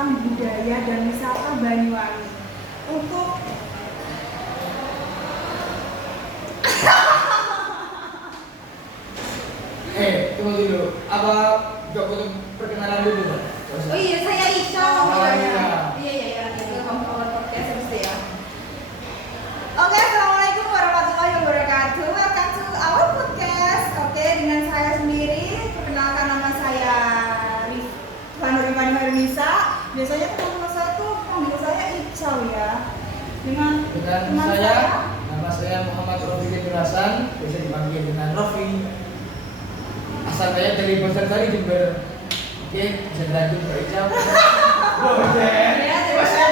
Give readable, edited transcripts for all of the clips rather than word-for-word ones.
tentang budaya dan wisata Banyuwangi. Untuk tunggu dulu. Apa gak butuh perkenalan dulu? oh iya, saya Ica. Iya, podcast habis itu ya. Oke, assalamualaikum warahmatullahi wabarakatuh. Welcome to our podcast. Oke, dengan saya sendiri, perkenalkan nama saya Rifani Harnisa. Biasanya teman-teman saya tuh panggil saya Ica ya. Dengan teman saya, nama saya Muhammad Rofi Hasan, biasa dipanggil dengan Rofi. Asal saya dari Bojonegoro Jember. Oke, bisa dilanjut Mbak Ica. Saya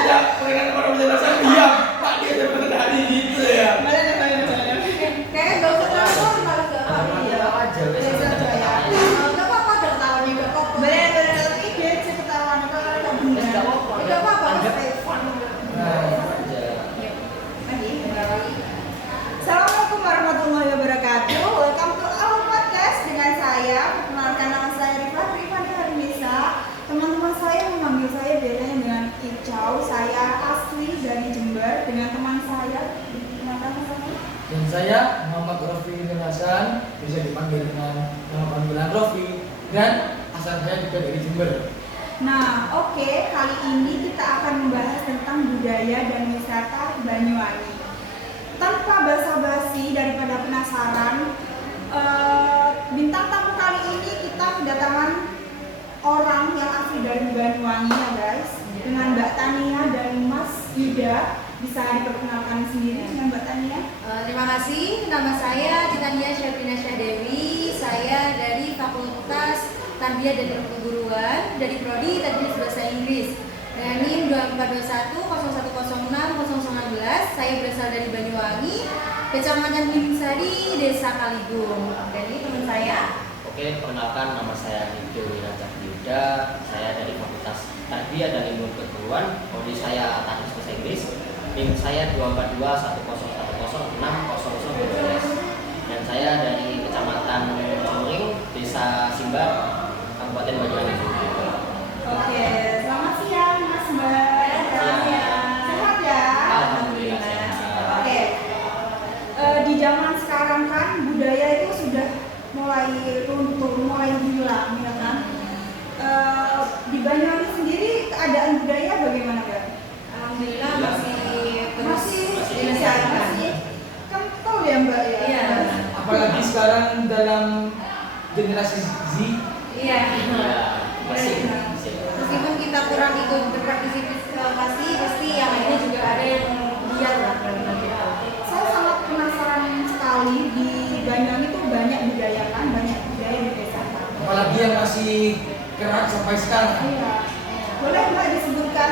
tidak mengenal orang Bojonegoro. Iya, Pak dia dapat dari gitu ya. Kayaknya gak usah terlalu malas Aja, gak apa-apa, gak ketahuan juga kok. Bener-bener tapi dia bisa ketahuan apa kalau gak bener. Gak apa-apa, stay fun. Assalamualaikum warahmatullahi wabarakatuh. Welcome to our podcast dengan saya. Perkenalkan nama saya Rifani Harnisa. Teman-teman saya memanggil saya biasanya dengan Icau. Saya asli dari Jember. Dengan teman saya, Dan saya Muhammad Rofi Hasan, bisa dipanggil dengan nama panggilan Rofi. Dan asal saya juga dari Jember. Nah, oke, kali ini kita akan membahas tentang budaya dan wisata Banyuwangi. Tanpa basa-basi, daripada penasaran, bintang tamu kali ini kita kedatangan orang yang asli dari Banyuwangi ya guys, dengan Mbak Tania dan Mas Yuda. Bisa diperkenalkan sendiri dengan Mbak Tania? Terima kasih, nama saya Tania Syafrina Syahdewi. Saya dari Fakultas Tarbiyah dan Keguruan dari Prodi Tadris Bahasa Inggris. Dengan NIM 2421 0106 019. Saya berasal dari Banyuwangi, Kecamatan Binsari, Desa Kaligung. Dan ini teman saya. Oke, perkenalkan nama saya Nidjo Wirajak Yuda. Saya dari Fakultas Tarbiyah dan Ilmu Keguruan. Prodi saya Tadris Bahasa Inggris. NIM saya 242 1010 600 dan saya dari Kecamatan Cimring, Desa Simbar, Kabupaten Banyuwangi. Oke, selamat siang Mas Mbak. Sehat ya? Alhamdulillah sehat. Oke, di zaman sekarang kan budaya itu sudah mulai runtuh, mulai hilang, ya kan? Di Banyuwangi sendiri keadaan budaya bagaimana kan? Alhamdulillah masih kental ya Mbak ya? Iya. Apalagi sekarang dalam generasi Z. Iya. Masih. Meskipun kita kurang ikut berpartisipasi, pasti yang lainnya juga ada yang lihat lah. Saya sangat penasaran sekali, di Banyuwangi itu banyak budaya kan, banyak budaya di desa. Apalagi yang masih kerat sampai sekarang. Iya. Boleh Mbak disebutkan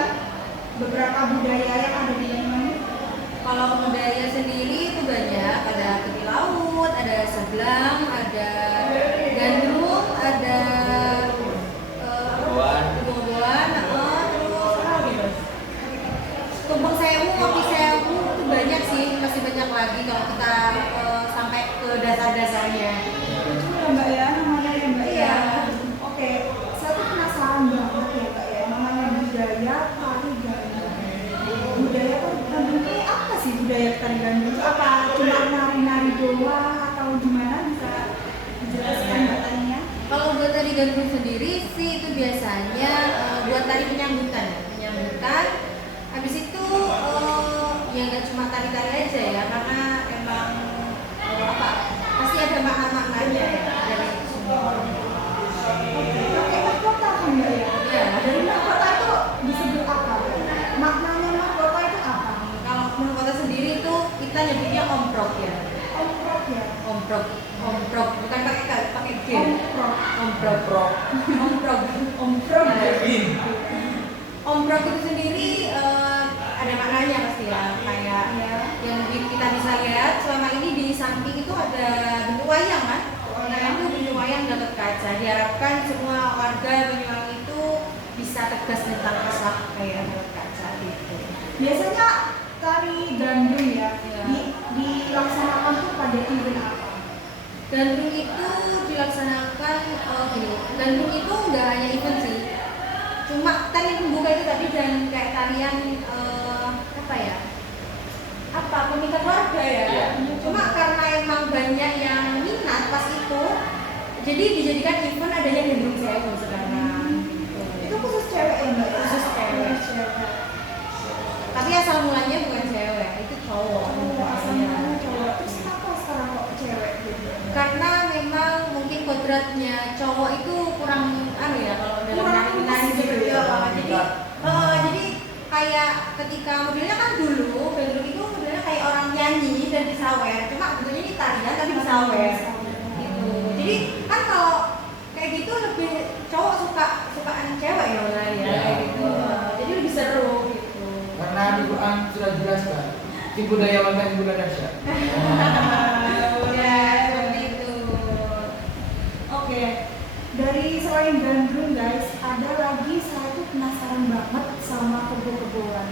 beberapa budaya yang ada di Banyuwangi? Kalau budaya sendiri itu banyak, ada tepi laut, ada sebelang, ada gandrung, ada Boboan, terus tumpeng sewu, kopi sewu, itu banyak sih, masih banyak lagi kalau kita sampai ke dasar-dasarnya. Itu ya Mbak ya, namanya ya Mbak ya. Iya. Oke, saya tuh penasaran banget ya Mbak ya, namanya budaya tari gandrung. Budaya tari gandrung itu apa sih budaya tari gandrung itu? Apa cuma nari-nari doang atau gimana, bisa dijelaskan Mbak Tania? Kalau buat tari gandrung sendiri sih itu biasanya buat tari penyambutan. Habis itu ya nggak cuma tari-tari aja ya, karena emang pasti ada makna-maknanya ya dari semua. Pakai mahkota kan Mbak ya? Iya. Dari mahkota itu disebut apa? Maknanya mahkota itu apa? Kalau mahkota sendiri itu kita nyebutnya omprok ya. Omprok ya? Omprok, bukan pakai K, pakai G. Omprok. Omprok. Omprok itu sendiri ada maknanya pasti ya, kayak yang kita bisa lihat selama ini di samping itu ada bentuk wayang kan. Nah itu bentuk wayang dapat kaca. Diharapkan semua warga Banyuwangi itu bisa tegas tentang asal kayak dapat kaca gitu. Biasanya tari gandrung ya, Iya. dilaksanakan tuh pada event apa? Gandrung itu dilaksanakan gini. Gandrung itu nggak hanya event sih. cuma tarian pembuka itu tadi dan kayak tarian pemikat warga ya. Iya. Cuma karena emang banyak yang minat pas itu, jadi dijadikan event adanya gendrung sewu sekarang. Itu khusus cewek ya mbak? Khusus cewek. Tapi asal mulanya bukan cewek, itu cowok. Asalnya cowok. Terus kenapa sekarang kok cewek gitu? Karena memang mungkin kodratnya cowok itu kurang kalau dalam nari seperti jadi kayak ketika modelnya kan dulu gendrung itu modelnya kayak orang nyanyi dan disawer, cuma bentuknya ini tarian tapi disawer gitu. Jadi kan kalau kayak gitu lebih cowok sukaan cewek ya menari ya kayak gitu. Jadi lebih seru gitu. Karena di Quran sudah dijelaskan tipu daya warga tipu daya dahsyat. Ya seperti itu. Oke, dari selain gandrung guys, ada lagi saya tuh penasaran banget sama kebo-keboan.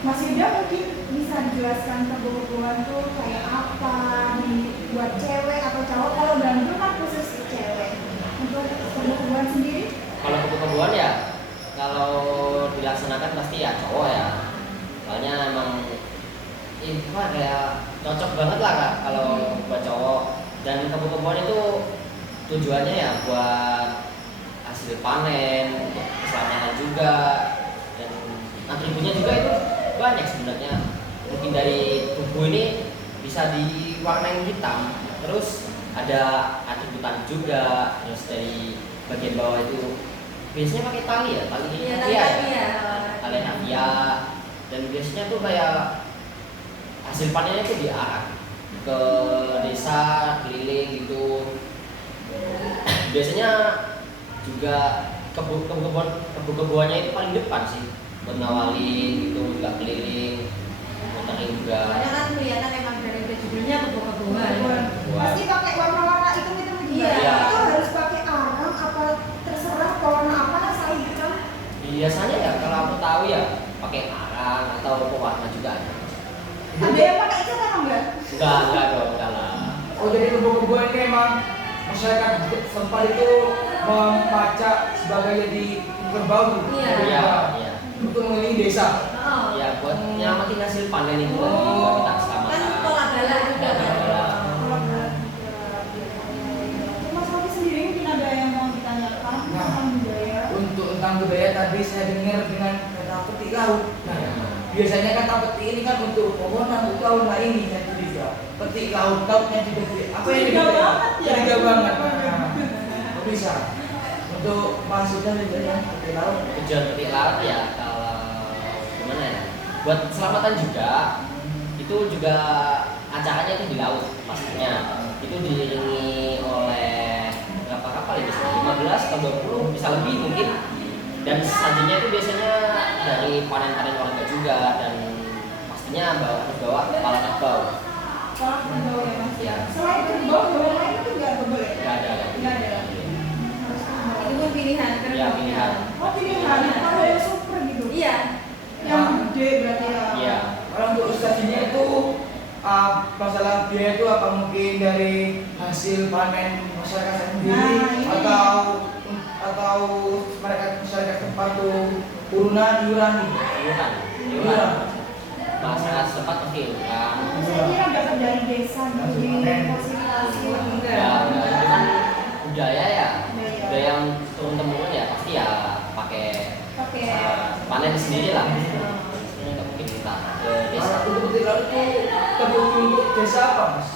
Mas Yuda mungkin bisa dijelaskan kebo-keboan tuh kayak apa, dibuat cewek atau cowok? Kalau gandrung kan khusus cewek. Untuk kebo-keboan sendiri? Kalau kebo-keboan ya, kalau dilaksanakan pasti ya cowok ya. Soalnya emang kayak cocok banget lah Kak kalau buat cowok. Dan kebo-keboan itu tujuannya ya buat hasil panen, untuk keselamatan juga, dan atributnya juga itu banyak sebenarnya. Mungkin dari tubuh ini bisa diwarnai hitam, terus ada atribut tali juga, terus dari bagian bawah itu biasanya pakai tali ya, tali tali navia, dan biasanya tuh kayak hasil panennya tuh diarak ke desa keliling gitu. Biasanya juga kebo-keboannya itu paling depan sih buat ngawalin gitu, juga keliling muterin juga. Soalnya kan kelihatan emang dari judulnya kebo-keboan. Pasti pakai warna-warna itu juga. Iya. Itu harus pakai arang apa terserah warna apa asal hitam? Biasanya ya kalau aku tahu ya pakai arang atau pewarna juga ada. Ada yang pakai itu kan enggak? Enggak dong, enggak lah. Oh jadi kebo-keboan ini emang masyarakat setempat itu membaca sebagai jadi kerbau Iya. untuk mengelilingi desa. Ya buat nyelamatin hasil panen itu kan buat kita keselamatan. Kan pola bala juga. Mas Rofi sendiri mungkin ada yang mau ditanyakan tentang budaya? Untuk tentang budaya tadi saya dengar dengan kata petik laut. Nah, biasanya kata petik ini kan untuk pemohonan untuk tahun lah ini saya curiga. Petik lautnya juga apa yang Curiga banget ya? Curiga banget. Kok bisa? Untuk maksudnya yang petik laut. Tujuan petik laut ya kalau gimana ya? Buat keselamatan juga. Itu juga acaranya itu di laut pastinya. Itu diiringi oleh berapa kapal ya? Bisa 15 atau 20, bisa lebih mungkin. Dan selanjutnya itu biasanya dari panen-panen warga juga, dan pastinya bawa kepala kerbau. Kalau kerbau ya mas? Ya. Selain kerbau, hewan lain itu nggak boleh? Nggak ada. Nggak ada. Harus kerbau. Itu pun pilihan. Ya, pilihan. Oh pilihan, kalau yang super gitu? Iya. Yang gede berarti ya? Iya. Kalau untuk ustazinya itu masalah biaya itu apa mungkin dari hasil panen masyarakat sendiri Nah, atau mereka masyarakat tempat tuh iuran Iuran. Masyarakat setempat pasti iuran. Saya kira dapat dari desa gitu, fasilitasi. Enggak. Itu kan budaya ya. Budaya yang turun temurun ya pasti ya pakai panen sendiri lah. Ini nggak mungkin kita ke desa. Untuk petik laut itu terbukti untuk desa apa mas?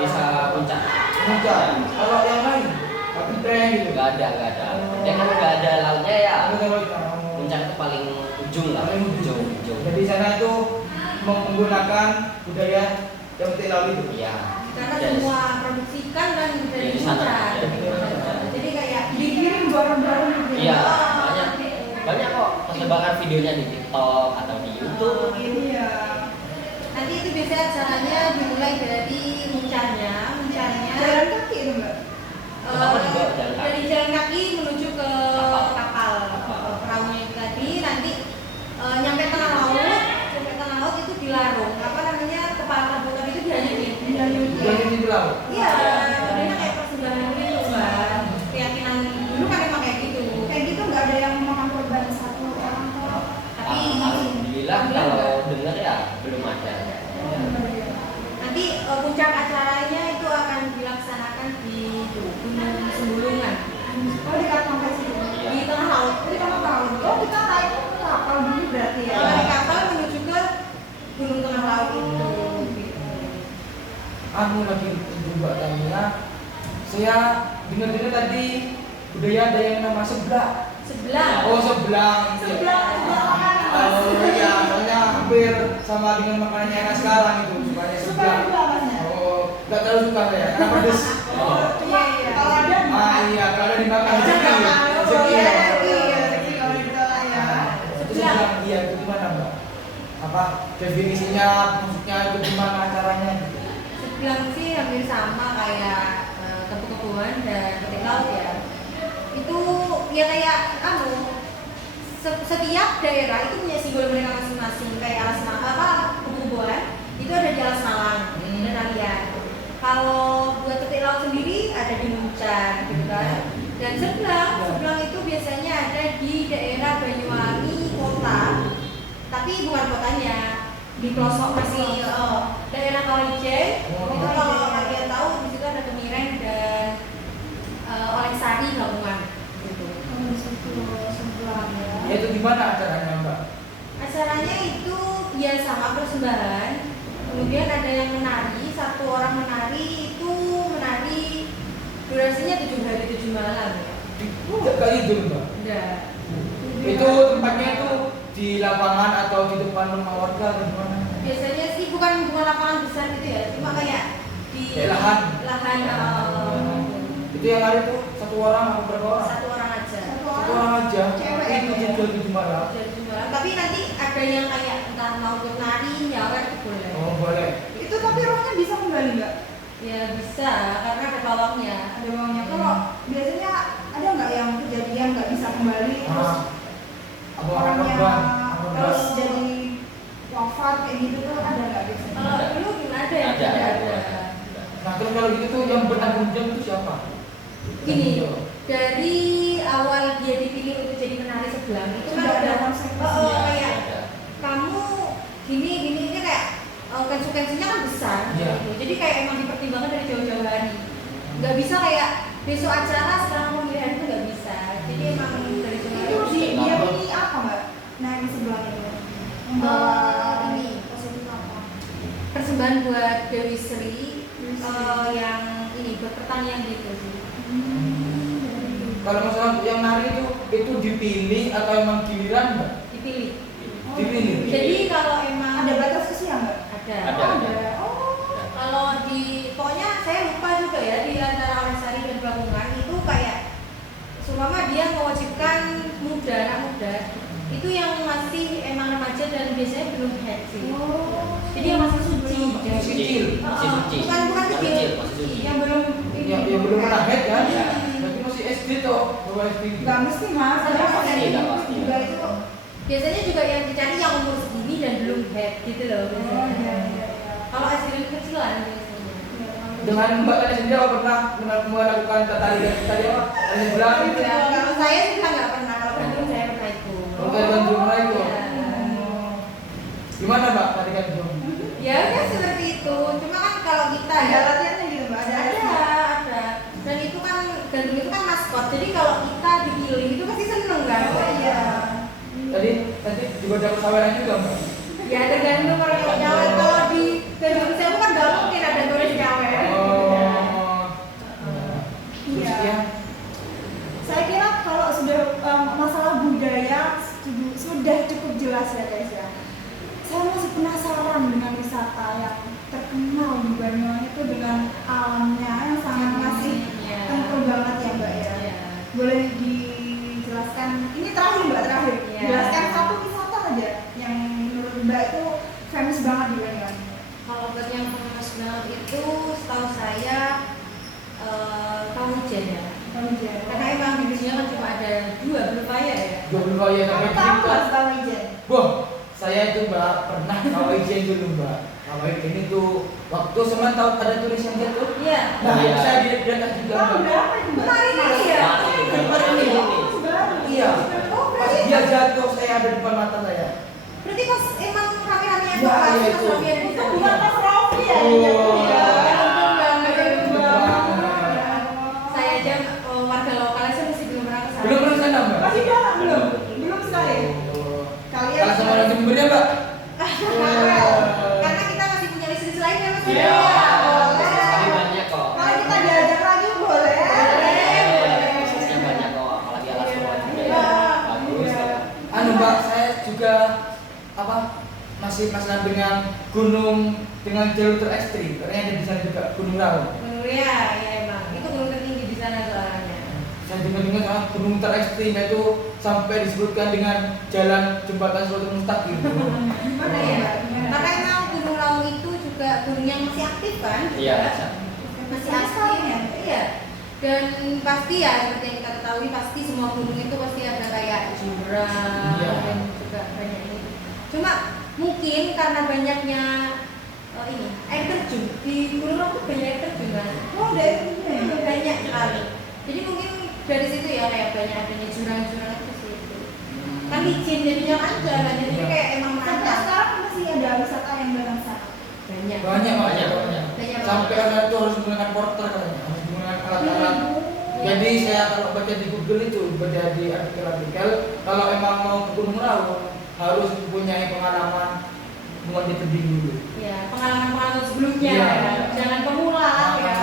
Desa Puncak. Puncak. Kalau yang lain, tapi tren gitu. Nggak ada. Dia kan nggak ada lautnya ya. Puncak itu paling ujung lah. Paling ujung. Jadi sana itu menggunakan budaya yang petik laut itu. Iya. Karena Dan semua produksi ikan kan dari di sana. Puncak. Jadi kayak Dikirim bareng-bareng gitu. Iya, banyak kok perkembangan videonya di TikTok atau di YouTube. Iya. nanti itu biasanya acaranya dimulai dari muncarnya. Jalan kaki itu mbak? Kenapa dibawa jalan kaki? Dari jalan kaki menuju ke Kapal. perahunya itu tadi, nanti nyampe tengah laut itu dilarung. Apa namanya, kepala kerbau tadi itu dihanyutin. Jadi di laut. Iya, sebenarnya kayak persembahan gitu mbak. Keyakinan dulu kan emang kayak gitu. Kayak gitu nggak ada yang makan anu lagi juga tanya. Saya dengar-dengar tadi budaya ada yang nama seblak. Sebelah. Oh, seblang. Sebelah. Oh iya, soalnya hampir sama dengan makanannya anak sekarang itu, sukanya seblang. Oh, nggak terlalu suka saya, karena pedes. Iya, iya. Kalau ada Iya, kalau ada dimakan rezeki. Rezeki. iya, rezeki kalau ditolak ya. Seblang, iya itu gimana mbak? Apa definisinya, maksudnya itu gimana caranya? Sebelah sih hampir sama kayak kebun-kebunan dan petik laut ya. Itu ya kayak setiap daerah itu punya simbol mereka masing-masing. Kayak Alas Malang, kebun itu ada di Alas Malang dan Ralian. Kalau buat petik laut sendiri ada di Muncar gitu kan. Dan sebelang itu biasanya ada di daerah Banyuwangi kota, tapi bukan kotanya, di pelosok masih daerah Kalijen. Itu kalau kalian tahu di situ ada Kemiren dan Oleksari gabungan gitu. Ya itu gimana acaranya mbak? Acaranya itu ya sama persembahan. Kemudian ada yang menari, satu orang menari itu menari durasinya 7 hari 7 malam ya. Kayak itu mbak? Enggak. Itu tempatnya itu di lapangan atau di depan rumah warga atau gimana? Biasanya sih bukan lapangan besar gitu ya, cuma kayak di Kayak lahan. Itu yang hari itu satu orang atau berapa orang? satu orang aja. Satu orang aja. Cewek. Itu jual 7 malam. Jadi cuma, tapi nanti ada yang kayak entah mau untuk nari, nyawer itu boleh. Oh boleh. Itu tapi rohnya bisa kembali nggak? Ya bisa, karena ada pawangnya. Ada uangnya. Kalau biasanya ada nggak yang kejadian nggak bisa kembali terus Apa orangnya korban? terus jadi wafat kayak gitu tuh ada nggak biasanya? Kalau dulu gimana ada ya? Ada. Ada. Nah terus kalau gitu tuh yang bertanggung jawab itu siapa? Gini, dari awal dia dipilih untuk jadi menari sebelang itu kan Sudah ada ada konsekuensinya. kayak Ada. kamu gini ini kayak konsekuensinya kan besar Iya. gitu. Jadi kayak emang dipertimbangkan dari jauh-jauh hari. Nggak bisa kayak besok acara setelah pemilihan itu nggak bisa. Jadi emang dari jauh Itu hari. dia ini apa mbak? Nah di sebelah itu. Ini positif apa? persembahan buat Dewi Sri yang ini buat pertanian gitu sih. Kalau masalah yang nari itu dipilih atau emang giliran mbak? Dipilih. Dipilih. Jadi kalau emang Ada batas usia nggak? ada. Ada. Oh. Kalau di pokoknya saya lupa juga ya di antara Oleksari dan Bakungan itu kayak seumpama dia mewajibkan anak muda itu yang masih emang remaja dan biasanya belum head sih. Oh. Jadi yang masih suci. Yang kecil. Masih suci. Bukan Masih kecil. kecil, masih suci. Yang belum Yang belum pernah head kan? Iya. Berarti masih SD toh, bawa SD. nggak mesti mas. Nggak pasti, nggak pasti. Juga itu. Biasanya juga yang dicari yang umur segini dan belum head gitu loh Oh biasanya. iya iya. Kalau SD kecilan biasanya. Dengan mbak tadi sendiri apa pernah melakukan tari tadi apa? Tari sebelah itu. Ya, kalau saya sih nggak pernah. Kalau Bandung saya pernah ikut. Oh, tari Bandung pernah itu. Iya. Gimana mbak tari Bandung? Ya udah seperti itu. Cuma kan kalau kita Ada ya latihannya gitu mbak. ada. Dan itu kan gandum itu kan maskot. Jadi kalau kita dipilih itu pasti seneng kan? Oh iya. Tadi juga dapat saweran juga mbak. Ya tergantung orang yang nyawer. Kalau di gandum saya kan nggak mungkin ada tulis nyawer. Oh. Terus Iya. ya. Saya kira kalau sudah masalah budaya sudah cukup jelas ya guys ya. Saya masih penasaran dengan wisata yang terkenal di Banyuwangi itu dengan alamnya yang sangat masih Iya. kental banget ya mbak ya. Iya. Boleh dijelaskan, ini terakhir mbak terakhir, Iya. jelaskan satu wisata aja yang menurut mbak itu famous banget di Banyuwangi. Kalau buat yang famous banget itu setahu saya Kamujen ya. Karena emang di dunia kan cuma ada 2 belum kaya ya. 20 kali Kamu sampai tahu kita. nggak tentang Ijen? Wah, saya itu mbak pernah kalau izin dulu mbak. Kalau izin itu waktu semen tahu ada tulis yang gitu. Iya. Nah, Iya. saya di atas juga Tahun mbak. berapa itu mbak? Kemarin ini ya? Kemarin ini. Baru. Iya. Oh, Pas berarti dia jatuh saya ada di depan mata saya. Berarti pas emang rame-rame yang Ya, pas iya, pas itu. Raffi ada di itu sana. bukan pas Raffi ya? Oh. Iya. Beruntung banget. Beruntung banget. Saya aja warga lokalnya saya masih belum pernah kesana. Belum pernah sana mbak. Masih dalam belum? Belum sekali. Oh. Kalian Kalah sama orang Jember ya mbak. Karena kita masih punya list-list lain ya mas. Iya. Boleh. masih masalah dengan gunung dengan jalur terekstrim, karena ada di sana juga Gunung Raung. Ya emang itu gunung tertinggi di sana soalnya. Saya dengar gunung terekstrim itu sampai disebutkan dengan jalan jembatan Siratul Mustaqim. Gimana ya? Karena emang Gunung Raung itu juga gunung yang masih aktif kan? Iya. Masih aktif ya. Iya. Dan pasti ya seperti yang kita ketahui pasti semua gunung itu pasti ada kayak jurang Iya. dan juga banyak ini. Cuma mungkin karena banyaknya ini air terjun di Gunung Raung itu banyak air terjun kan? Oh, Banyak sekali. Jadi mungkin dari situ ya kayak banyak adanya jurang-jurang itu sih. Kan licin jadinya kan jalannya jadi kayak emang Sampai menantang. sekarang masih ada wisata yang datang sana. Banyak. Banyak. Banyak Sampai ada itu harus menggunakan porter katanya, harus menggunakan alat-alat. Jadi saya kalau baca di Google itu, baca di artikel-artikel, kalau emang mau ke Gunung Raung harus mempunyai pengalaman mengikuti tebing dulu. Ya, pengalaman-pengalaman sebelumnya Iya. ya. Jangan pemula ya.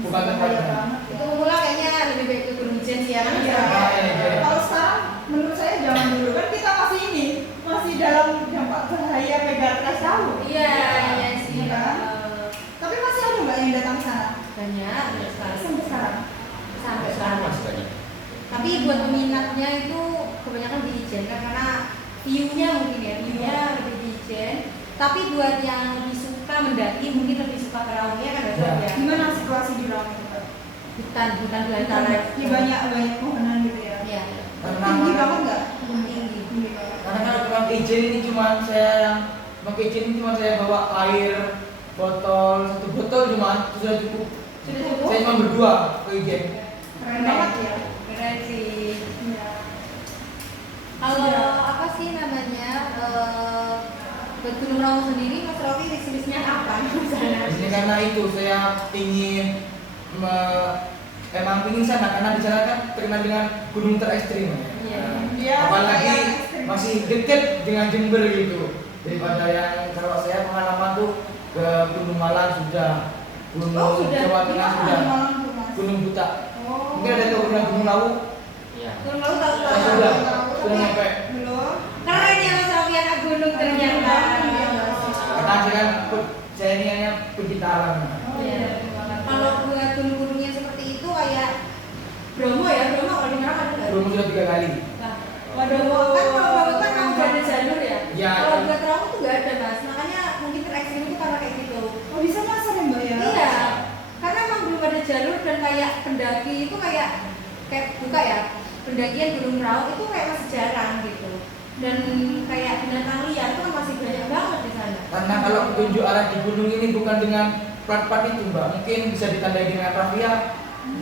Bukan tempatnya. Itu pemula kayaknya lebih baik ke Gunung Ijen sih ya. Kan Iya. bisa. Kalau sekarang menurut saya jangan dulu kan kita masih dalam dampak bahaya megatrust tahu. Iya, iya sih. Iya kan? Tapi masih ada nggak yang datang sana? Banyak sekali. Sampai sekarang. Sampai Sekarang sekarang. masih banyak. Tapi buat peminatnya itu kebanyakan di Ijen kan karena view-nya mungkin ya, view-nya lebih di Ijen. Tapi buat yang lebih suka mendaki mungkin lebih suka ke Raungnya kan Ya. ya. Gimana situasi di Raung itu, Pak? Hutan belantara. Di banyak pohonan gitu ya. Iya. Tinggi banget nggak? Tinggi. Tinggi banget. Karena kalau tukang izin ini cuma saya yang pakai izin ini cuma saya bawa air botol, 1 botol cuma itu sudah cukup. Sudah cukup? Saya cuma berdua ke izin. Keren banget ya. Keren sih. Iya. Kalau apa sih namanya buat Gunung Raung sendiri, Mas Rofi visi-misinya apa di sana? Di sini karena itu saya ingin emang ingin sana karena di sana kan terkenal dengan gunung terekstrim. Iya. Iya, Apalagi kayak ekstrim. masih dekat dengan Jember gitu. Daripada yang kalau saya pengalaman tuh ke Gunung Malang sudah, Gunung Jawa Tengah sudah, Gunung Buta. Oh. Mungkin ada tuh Gunung Lawu. Iya. Gunung Raung tahu Saya sudah sampai. Belum. Keren ya Mas Rofi anak gunung ternyata. Karena saya ini hanya pecinta alam. Iya. Kalau buat gunung-gunungnya seperti itu kayak Bromo ya, Bromo kalau di Malang ada nggak? Belum sudah 3 kali. Nah, waduh, kan kalau Bromo kan memang udah ada jalur ya. Ya, Kalau kan. buat Raung tuh nggak ada Mas, makanya mungkin terekstrim itu karena kayak gitu. Oh, bisa nyasar ya, Mbak ya? Iya, karena emang belum ada jalur dan kayak pendaki itu kayak buka ya, pendakian Gunung Raung itu kayak masih jarang gitu. Dan kayak binatang liar itu kan masih banyak banget di sana. Karena kalau petunjuk arah di gunung ini bukan dengan plat-plat itu Mbak, mungkin bisa ditandai dengan rafia.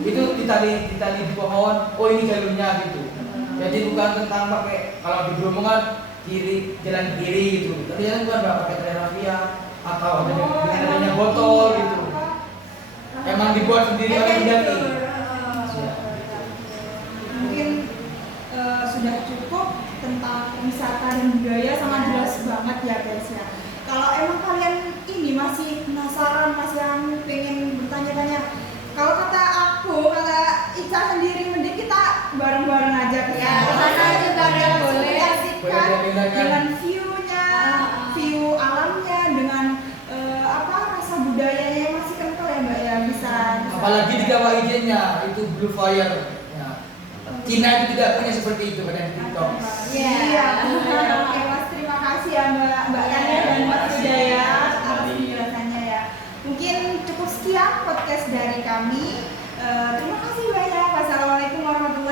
Itu ditali di pohon, oh ini jalurnya gitu. Jadi bukan tentang pakai kalau di Bromo kan kiri jalan kiri gitu. Tapi kan bukan Mbak pakai tali rafia atau dengan adanya botol gitu. Emang dibuat sendiri oleh pendaki. Mungkin sudah cukup tentang wisata dan budaya, sangat jelas banget ya guys ya. Kalau emang kalian ini masih penasaran, masih pengen bertanya-tanya, kalau kata Ica sendiri mending kita bareng-bareng aja ke Ya, sana. sana juga ada boleh. Asik-asik Boleh dengan view-nya, view alamnya dengan rasa budayanya yang masih kental ya Mbak ya, bisa. Apalagi di kawah ijennya itu Blue Fire. Ya. Cina itu tidak punya seperti itu pada TikTok. Iya. Oke Mas, terima kasih ya Mbak Tania dan Mas Budaya atas penjelasannya ya. Mungkin cukup sekian podcast dari kami. Terima kasih banyak. Wassalamualaikum warahmatullahi